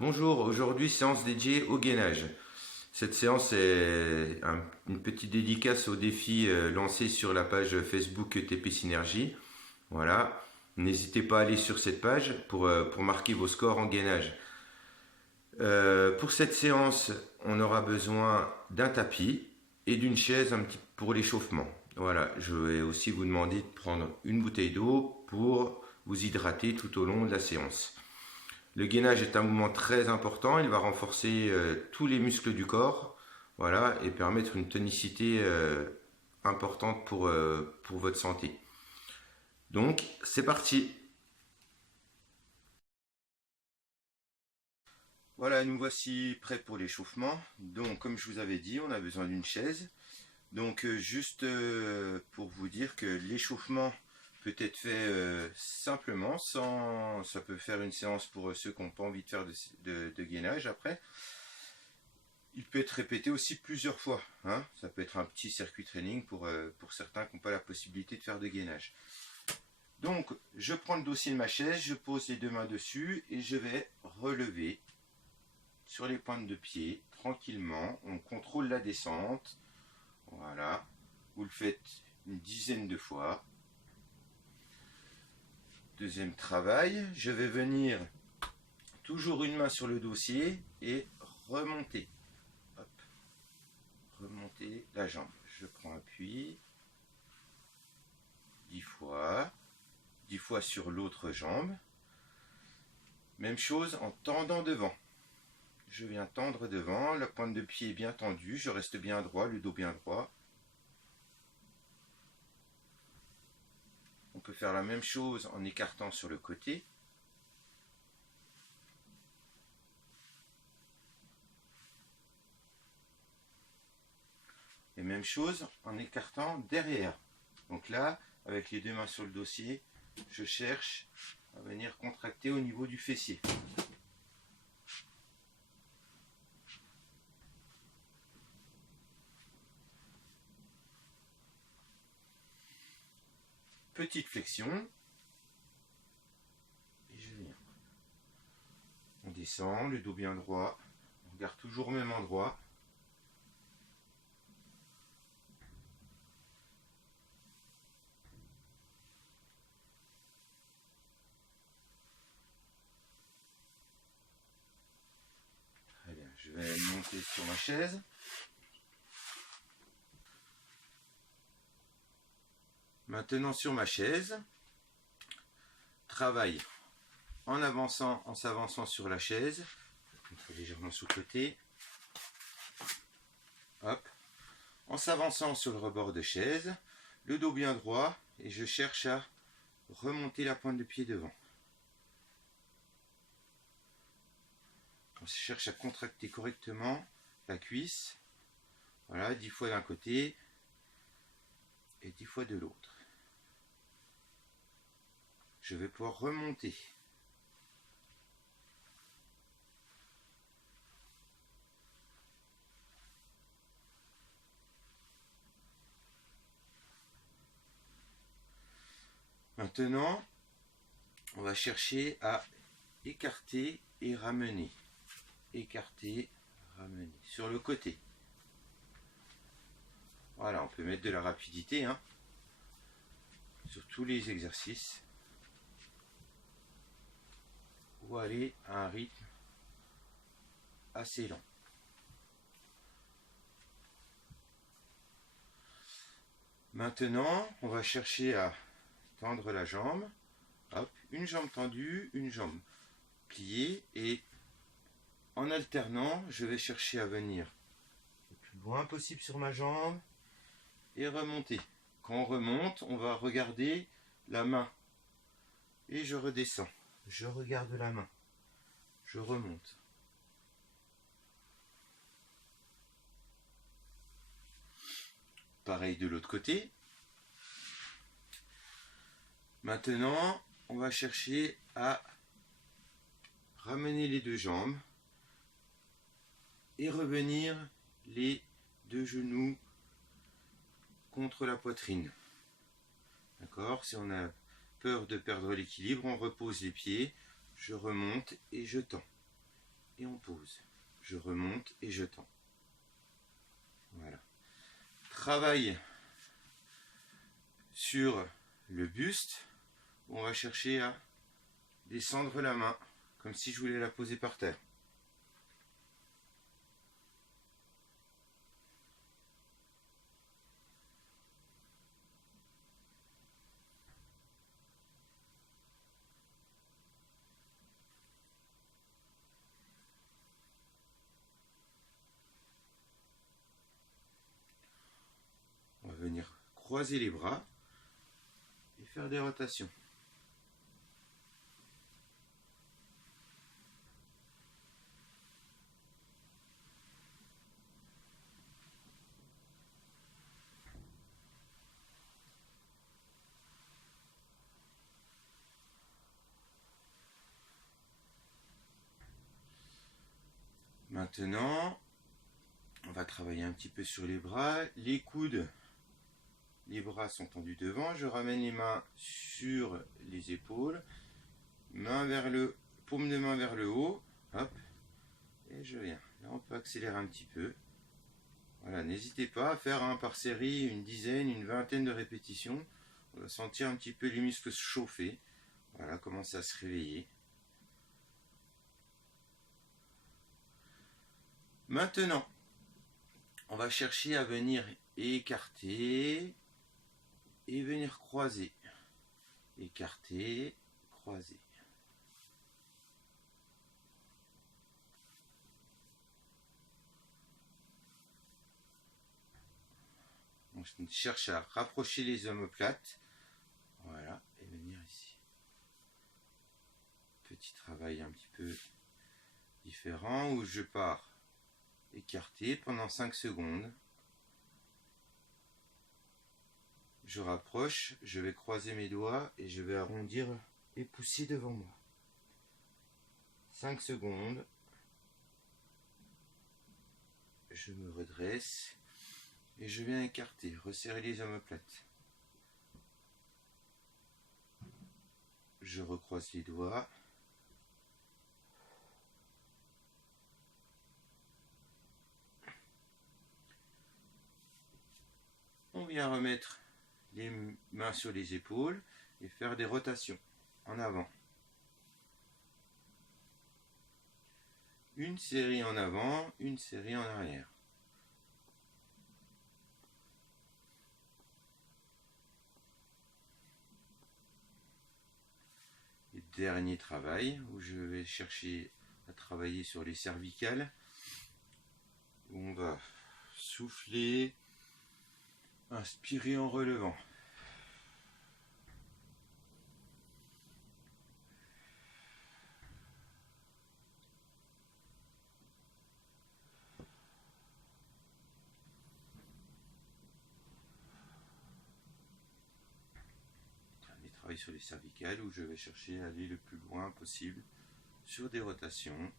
Bonjour, aujourd'hui séance dédiée au gainage. Cette séance est une petite dédicace au défi lancé sur la page Facebook TP Synergie. Voilà, n'hésitez pas à aller sur cette page pour marquer vos scores en gainage. Pour cette séance, on aura besoin d'un tapis et d'une chaise pour l'échauffement. Voilà, je vais aussi vous demander de prendre une bouteille d'eau pour vous hydrater tout au long de la séance. Le gainage est un mouvement très important, il va renforcer tous les muscles du corps, voilà, et permettre une tonicité importante pour votre santé. Donc, c'est parti. Voilà, nous voici prêts pour l'échauffement. Donc, comme je vous avais dit, on a besoin d'une chaise. Donc, juste pour vous dire que l'échauffement peut être fait simplement, ça peut faire une séance pour ceux qui n'ont pas envie de faire de gainage après. Il peut être répété aussi plusieurs fois, hein. Ça peut être un petit circuit training pour certains qui n'ont pas la possibilité de faire de gainage. Donc, je prends le dossier de ma chaise, je pose les deux mains dessus et je vais relever sur les pointes de pied tranquillement. On contrôle la descente. Voilà. Vous le faites une dizaine de fois. Deuxième travail, je vais venir toujours une main sur le dossier et remonter. Hop. Remonter la jambe. Je prends appui. 10 fois. 10 fois sur l'autre jambe. Même chose en tendant devant. Je viens tendre devant, la pointe de pied est bien tendue, je reste bien droit, le dos bien droit. On peut faire la même chose en écartant sur le côté. Et même chose en écartant derrière. Donc là, avec les deux mains sur le dossier, je cherche à venir contracter au niveau du fessier. Petite flexion. Et je viens. On descend, le dos bien droit. On garde toujours au même endroit. Très bien, je vais monter sur ma chaise. Maintenant sur ma chaise, travaille en avançant, en s'avançant sur la chaise, légèrement sous le côté, hop, en s'avançant sur le rebord de chaise, le dos bien droit et je cherche à remonter la pointe de pied devant. On cherche à contracter correctement la cuisse, voilà, 10 fois d'un côté et 10 fois de l'autre. Je vais pouvoir remonter. Maintenant, on va chercher à écarter et ramener. Écarter, ramener. Sur le côté. Voilà, on peut mettre de la rapidité hein, sur tous les exercices. Ou aller à un rythme assez lent. Maintenant, on va chercher à tendre la jambe. Hop, une jambe tendue, une jambe pliée et en alternant, je vais chercher à venir le plus loin possible sur ma jambe et remonter. Quand on remonte, on va regarder la main et je redescends. Je regarde la main. Je remonte. Pareil de l'autre côté. Maintenant, on va chercher à ramener les deux jambes et revenir les deux genoux contre la poitrine. D'accord? Si on a peur de perdre l'équilibre, on repose les pieds, je remonte et je tends. et on pose. Je remonte et je tends. Voilà. Travail sur le buste. On va chercher à descendre la main comme si je voulais la poser par terre. On va venir croiser les bras et faire des rotations. Maintenant, on va travailler un petit peu sur les bras, les coudes. Les bras sont tendus devant, je ramène les mains sur les épaules, paume de main vers le haut, hop, et je viens. Là on peut accélérer un petit peu. Voilà, n'hésitez pas à faire par série une dizaine, une vingtaine de répétitions. On va sentir un petit peu les muscles se chauffer. Voilà, commencer à se réveiller. Maintenant, on va chercher à venir écarter et venir croiser. Écarter, croiser. On cherche à rapprocher les omoplates. Voilà, et venir ici. Petit travail un petit peu différent où je pars écarté pendant 5 secondes. Je rapproche, je vais croiser mes doigts et je vais arrondir et pousser devant moi. 5 secondes. Je me redresse et je viens écarter, resserrer les omoplates. Je recroise les doigts. On vient remettre les mains sur les épaules et faire des rotations en avant. Une série en avant, une série en arrière. Et dernier travail où je vais chercher à travailler sur les cervicales. Où on va souffler, inspirer en relevant. Travail sur les cervicales où je vais chercher à aller le plus loin possible sur des rotations.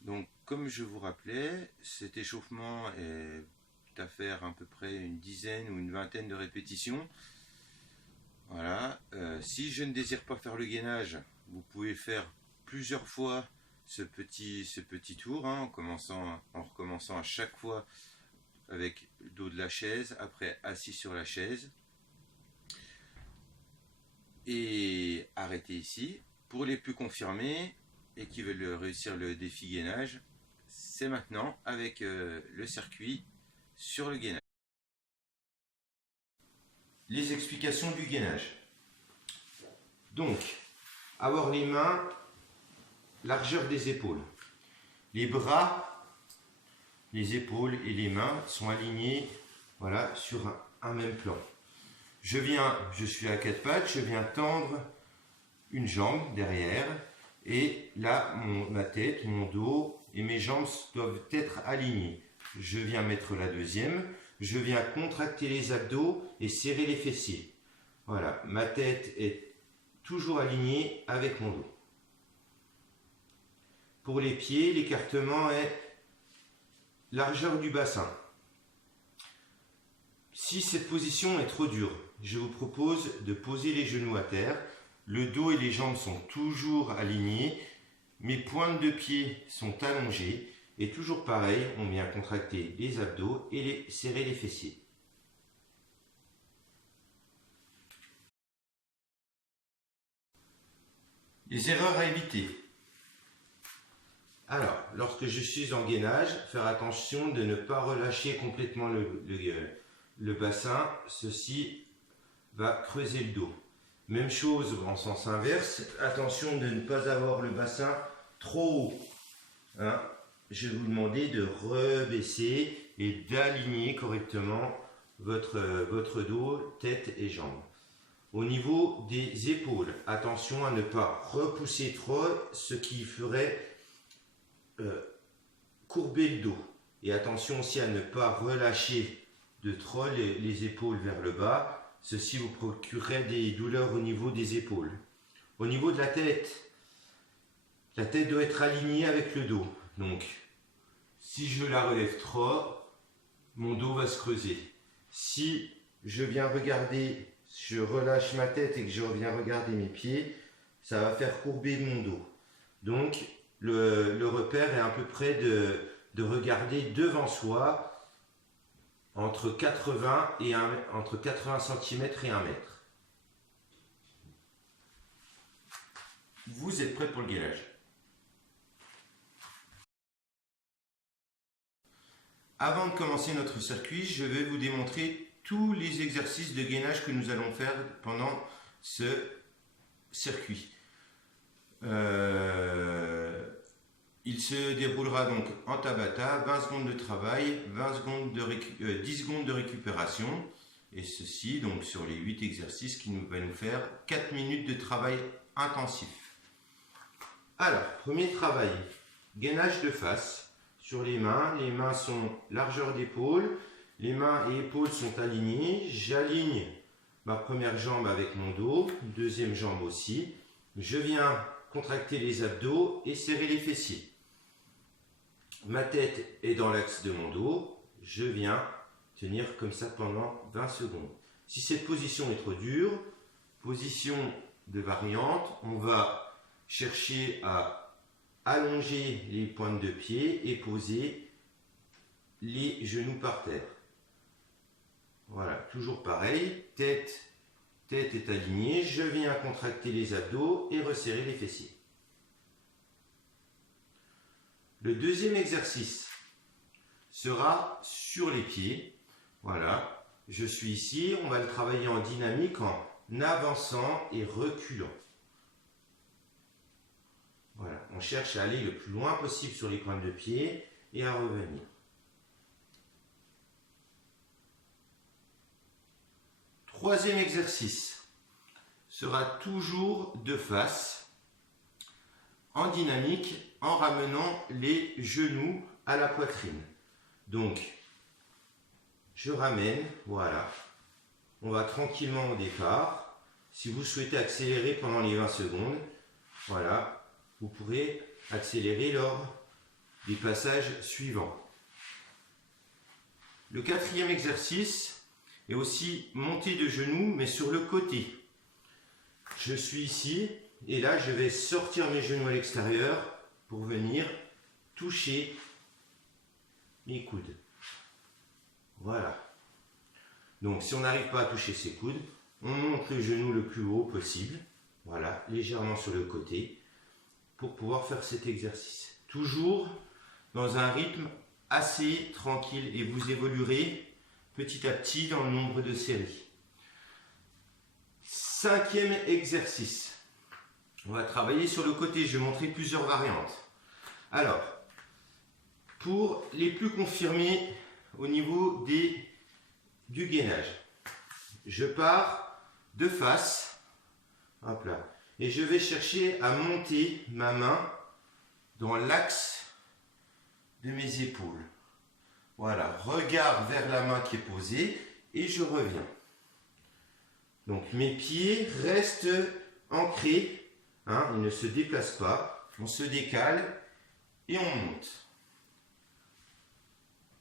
Donc, comme je vous rappelais, cet échauffement est à faire à peu près une dizaine ou une vingtaine de répétitions. Voilà. Si je ne désire pas faire le gainage, vous pouvez faire plusieurs fois ce petit tour, hein, en recommençant à chaque fois avec le dos de la chaise, après assis sur la chaise. Et arrêtez ici. Pour les plus confirmés et qui veulent réussir le défi gainage, c'est maintenant avec le circuit sur le gainage. Les explications du gainage. Donc, avoir les mains, largeur des épaules. Les bras, les épaules et les mains sont alignés, voilà, sur un même plan. Je suis à quatre pattes, je viens tendre une jambe derrière. Et là, ma tête, mon dos et mes jambes doivent être alignés. Je viens mettre la deuxième. Je viens contracter les abdos et serrer les fessiers. Voilà, ma tête est toujours alignée avec mon dos. Pour les pieds, l'écartement est largeur du bassin. Si cette position est trop dure, je vous propose de poser les genoux à terre. Le dos et les jambes sont toujours alignés. Mes pointes de pied sont allongées. Et toujours pareil, on vient contracter les abdos et serrer les fessiers. Les erreurs à éviter. Alors, lorsque je suis en gainage, faire attention de ne pas relâcher complètement le bassin. Ceci va creuser le dos. Même chose en sens inverse. Attention de ne pas avoir le bassin trop haut. Hein? Je vais vous demander de rebaisser et d'aligner correctement votre dos, tête et jambes. Au niveau des épaules, attention à ne pas repousser trop, ce qui ferait courber le dos. Et attention aussi à ne pas relâcher de trop les épaules vers le bas. Ceci vous procurerait des douleurs au niveau des épaules. Au niveau de la tête doit être alignée avec le dos. Donc, si je la relève trop, mon dos va se creuser. Si je viens regarder, je relâche ma tête et que je viens regarder mes pieds, ça va faire courber mon dos. Donc, le repère est à peu près de regarder devant soi entre 80 cm et 1 mètre. Vous êtes prêts pour le gainage. Avant de commencer notre circuit, je vais vous démontrer tous les exercices de gainage que nous allons faire pendant ce circuit. Il se déroulera donc en Tabata, 20 secondes de travail, 10 secondes de récupération, et ceci donc sur les 8 exercices qui va nous faire 4 minutes de travail intensif. Alors, premier travail, gainage de face. Sur les mains sont largeur d'épaule, les mains et épaules sont alignées, j'aligne ma première jambe avec mon dos, deuxième jambe aussi, je viens contracter les abdos et serrer les fessiers. Ma tête est dans l'axe de mon dos, je viens tenir comme ça pendant 20 secondes. Si cette position est trop dure, position de variante, on va chercher à allonger les pointes de pied et poser les genoux par terre. Voilà, toujours pareil, tête est alignée, je viens contracter les abdos et resserrer les fessiers. Le deuxième exercice sera sur les pieds. Voilà, je suis ici, on va le travailler en dynamique en avançant et reculant. Voilà, on cherche à aller le plus loin possible sur les pointes de pied et à revenir. Troisième exercice sera toujours de face, en dynamique, en ramenant les genoux à la poitrine. Donc, je ramène, voilà. On va tranquillement au départ. Si vous souhaitez accélérer pendant les 20 secondes, voilà. Vous pourrez accélérer lors des passages suivants. Le quatrième exercice est aussi montée de genoux, mais sur le côté. Je suis ici, et là, je vais sortir mes genoux à l'extérieur pour venir toucher mes coudes. Voilà. Donc, si on n'arrive pas à toucher ses coudes, on monte le genou le plus haut possible. Voilà, légèrement sur le côté, pour pouvoir faire cet exercice. Toujours dans un rythme assez tranquille et vous évoluerez petit à petit dans le nombre de séries. Cinquième exercice. On va travailler sur le côté, je vais montrer plusieurs variantes. Alors, pour les plus confirmés au niveau du gainage, je pars de face, hop là, et je vais chercher à monter ma main dans l'axe de mes épaules. Voilà, regard vers la main qui est posée et je reviens. Donc mes pieds restent ancrés, hein, ils ne se déplacent pas, on se décale et on monte.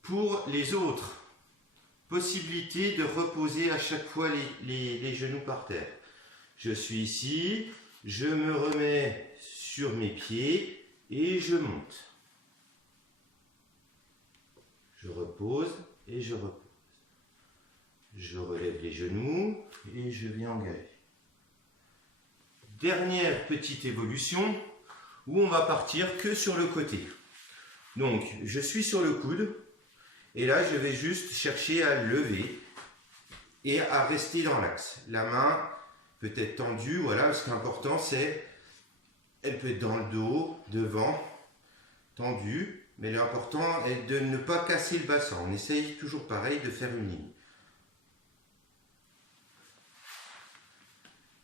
Pour les autres possibilité de reposer à chaque fois les genoux par terre. Je suis ici, je me remets sur mes pieds et je monte. Je repose et je repose. Je relève les genoux et je viens engager. Dernière petite évolution où on va partir que sur le côté. Donc, je suis sur le coude et là, je vais juste chercher à lever et à rester dans l'axe. La main peut être tendue, voilà, ce qui est important, c'est elle peut être dans le dos, devant, tendue, mais l'important est de ne pas casser le bassin. On essaye toujours pareil de faire une ligne.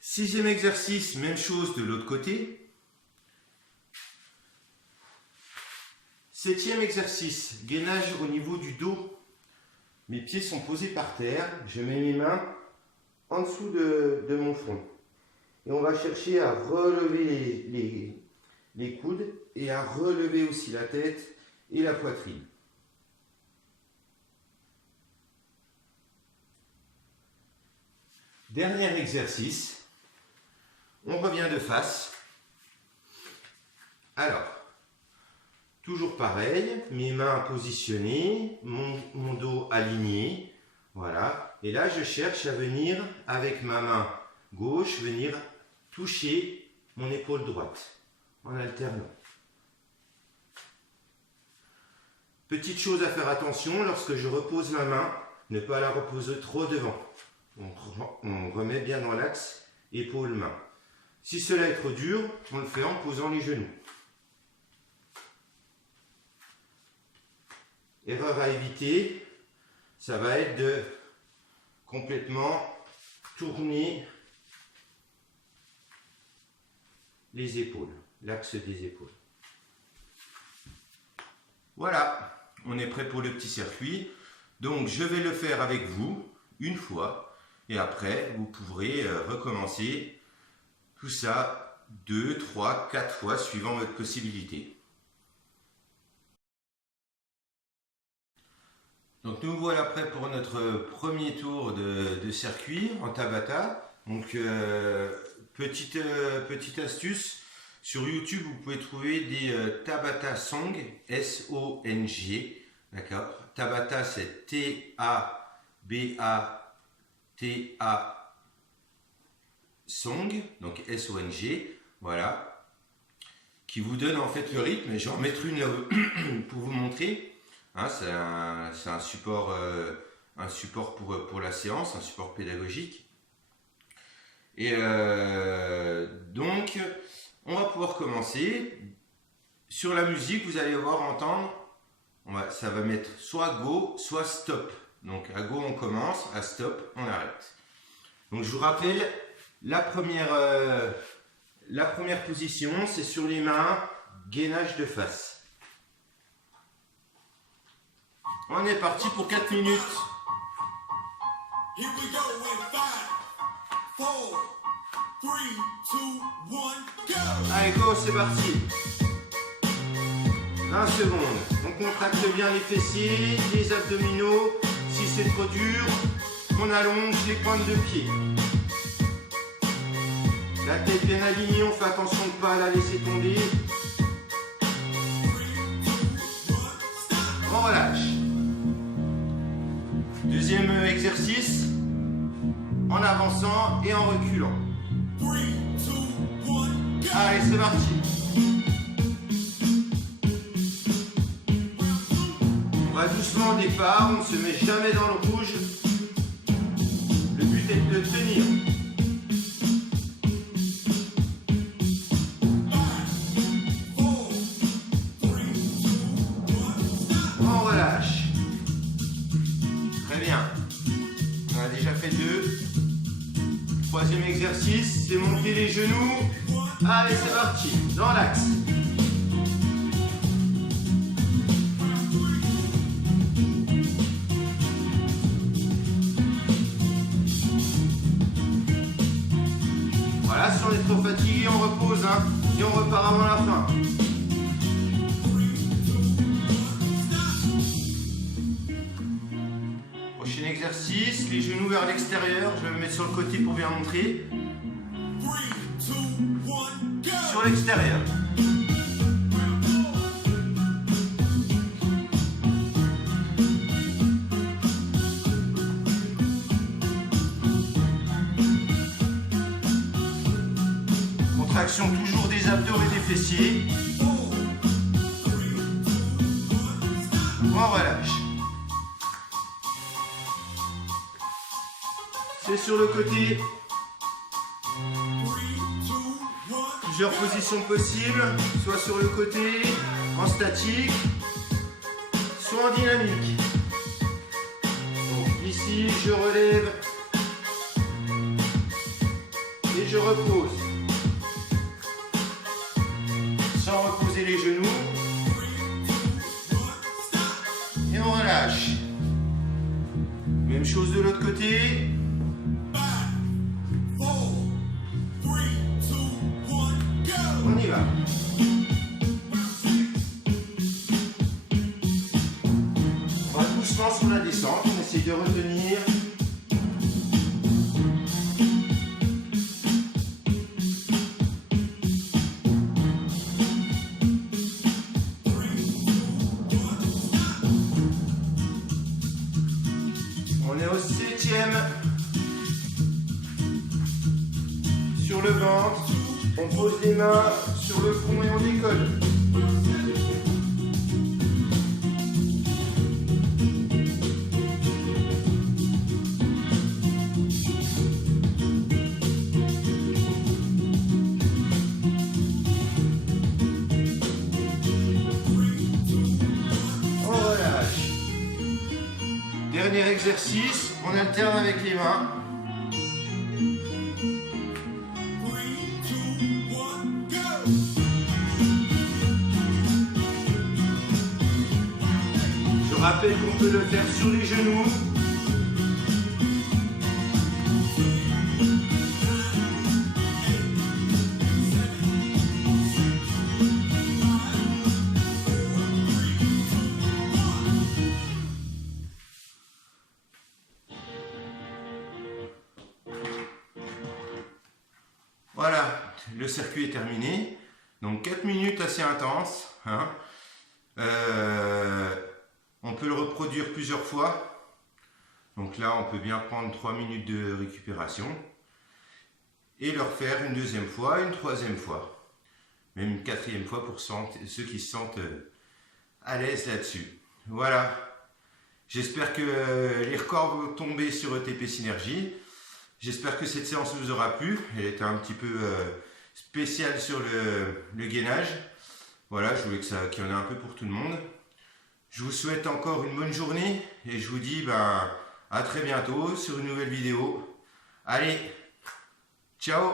6e exercice, même chose de l'autre côté. 7e exercice, gainage au niveau du dos. Mes pieds sont posés par terre, je mets mes mains en dessous de mon front. Et on va chercher à relever les coudes et à relever aussi la tête et la poitrine. Dernier exercice. On revient de face. Alors, toujours pareil, mes mains positionnées, mon dos aligné. Voilà. Et là, je cherche à venir, avec ma main gauche, venir toucher mon épaule droite en alternant. Petite chose à faire attention, lorsque je repose ma main, ne pas la reposer trop devant. On remet bien dans l'axe épaule-main. Si cela est trop dur, on le fait en posant les genoux. Erreur à éviter, ça va être de complètement tourner les épaules, l'axe des épaules. Voilà, on est prêt pour le petit circuit. Donc je vais le faire avec vous une fois et après vous pourrez recommencer tout ça 2, 3, 4 fois suivant votre possibilité. Donc nous voilà prêts pour notre premier tour de circuit en Tabata. Donc petite astuce, sur YouTube vous pouvez trouver des Tabata Song, S-O-N-G, d'accord. Tabata c'est T-A-B-A-T-A Song, donc S-O-N-G, voilà, qui vous donne en fait le rythme. Je vais en mettre une là pour vous montrer. Hein, c'est un support pour la séance, un support pédagogique. Et donc, on va pouvoir commencer. Sur la musique, vous allez voir entendre, ça va mettre soit go, soit stop. Donc à go, on commence, à stop, on arrête. Donc je vous rappelle, la première position, c'est sur les mains, gainage de face. On est parti pour 4 minutes. Here we go in 5, 4, 3, 2, 1, go! Allez, go, c'est parti. 20 secondes. On contracte bien les fessiers, les abdominaux. Si c'est trop dur, on allonge les pointes de pied. La tête bien alignée, on fait attention de ne pas la laisser tomber. On relâche. Deuxième exercice, en avançant et en reculant. Allez, c'est parti. On va doucement au départ, on ne se met jamais dans le rouge. Le but est de tenir. On relâche. Très bien. On a déjà fait 2. Troisième exercice, c'est monter les genoux. Allez, c'est parti. Dans l'axe. Voilà, si on est trop fatigué, on repose. Hein, et on repart avant la fin. Prochain exercice, les genoux vers l'extérieur, je vais me mettre sur le côté pour bien montrer. Sur l'extérieur. Contraction toujours des abdos et des fessiers. On relâche. C'est sur le côté. Plusieurs positions possibles, soit sur le côté, en statique, soit en dynamique. Donc ici, je relève et je repose. Sans reposer les genoux. Et on relâche. Même chose de l'autre côté. On y va. On va doucement sur la descente. On essaye de retenir. On est au 7e. Sur le ventre. On pose les mains sur le front et on décolle. On relâche. Dernier exercice, on alterne avec les mains. Je rappelle qu'on peut le faire sur les genoux. Voilà, le circuit est terminé. Donc 4 minutes assez intenses. Hein. On peut le reproduire plusieurs fois. Donc là, on peut bien prendre 3 minutes de récupération et le refaire une deuxième fois, une troisième fois, même une quatrième fois pour ceux qui se sentent à l'aise là-dessus. Voilà. J'espère que les records vont tomber sur ETP Synergie. J'espère que cette séance vous aura plu. Elle était un petit peu spéciale sur le gainage. Voilà, je voulais qu'il y en ait un peu pour tout le monde. Je vous souhaite encore une bonne journée et je vous dis à très bientôt sur une nouvelle vidéo. Allez, ciao!